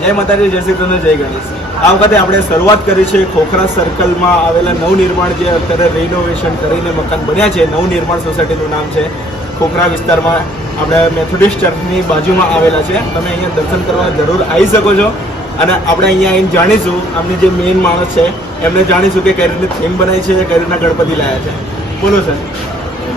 જય માતાજી, જય શ્રી કૃષ્ણ, જય ગણેશ. આ વખતે આપણે શરૂઆત કરી છે ખોખરા સર્કલમાં આવેલા નવનિર્માણ, જે અત્યારે રિનોવેશન કરીને મકાન બન્યા છે. નવનિર્માણ સોસાયટીનું નામ છે. ખોખરા વિસ્તારમાં આપણે મેથોડિસ્ટ ચર્ચની બાજુમાં આવેલા છે. તમે અહીંયા દર્શન કરવા જરૂર આવી શકો છો. અને આપણે અહીંયા આવીને જાણીશું, આમની જે મેઇન માણસ છે એમને જાણીશું કે કઈ રીતની થીમ બનાવી છે, કઈ રીતના ગણપતિ લાવ્યા છે. બોલો સર.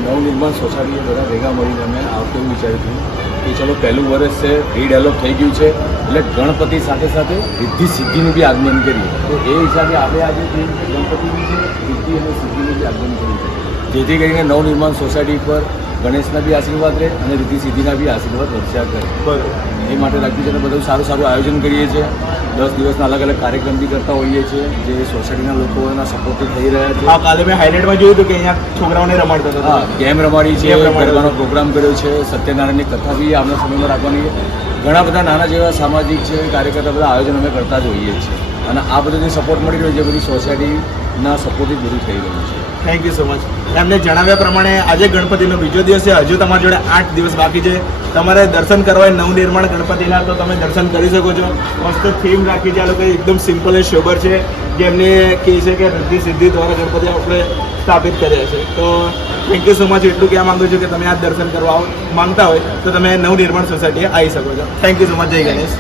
નવનિર્માણ સોસાયટીએ બધા ભેગા મળીને અમે આવતું એવું વિચાર્યું હતું કે ચલો પહેલું વર્ષ છે, રીડેવલપ થઈ ગયું છે, એટલે ગણપતિ સાથે સાથે રિદ્ધિ સિદ્ધિનું બી આગમન કરીએ. તો એ હિસાબે આપણે આજે ગણપતિની છે, રિદ્ધિ અને સિદ્ધિનું બી આગમન કર્યું છે, જેથી કરીને નવનિર્માણ સોસાયટી પર ગણેશના બી આશીર્વાદ રહે અને રિદ્ધિ સિદ્ધિના બી આશીર્વાદ વર્ષા કરે. બરાબર. એ માટે રાખ્યું છે અને બધું સારું સારું આયોજન કરીએ છીએ. 10 દિવસના અલગ અલગ કાર્યક્રમ બી કરતા હોઈએ છીએ, જે સોસાયટીના લોકોના સપોર્ટથી થઈ રહ્યા છે. હા, કાલે મેં હાઇલાઇટમાં જોયું હતું કે અહીંયા છોકરાઓને રમાડતા હતા. હા, ગેમ રમાડી છે, ગરબાનો પ્રોગ્રામ કર્યો છે, સત્યનારાયણની કથા બી આવનાર સમયમાં રાખવાની. ઘણા બધા નાના જેવા સામાજિક છે, કાર્યકર્તા બધા આયોજન અમે કરતા જ હોઈએ છીએ. અને આ બધું જે સપોર્ટ મળી રહ્યો છે, બધી સોસાયટીના સપોર્ટથી બધું થઈ રહ્યું છે. Thank you so much. એમને જણાવ્યા પ્રમાણે આજે ગણપતિનો બીજો દિવસ છે. હજુ તમારી જોડે 8 દિવસ બાકી છે. તમારે દર્શન કરવા હોય નવનિર્માણ ગણપતિના, તો તમે દર્શન કરી શકો છો. મસ્ત થીમ રાખી છે આ લોકો, એકદમ સિમ્પલ અને સોબર છે. જેમને કહે છે કે રિદ્ધિ સિદ્ધિ દ્વારા ગણપતિ આપણે સ્થાપિત કર્યા છે. તો થેન્ક યુ સો મચ. એટલું કહેવા માંગુ છું કે તમે આ દર્શન કરવા માંગતા હોય તો તમે નવનિર્માણ સોસાયટીએ આવી શકો છો. Thank you so much. જય ગણેશ.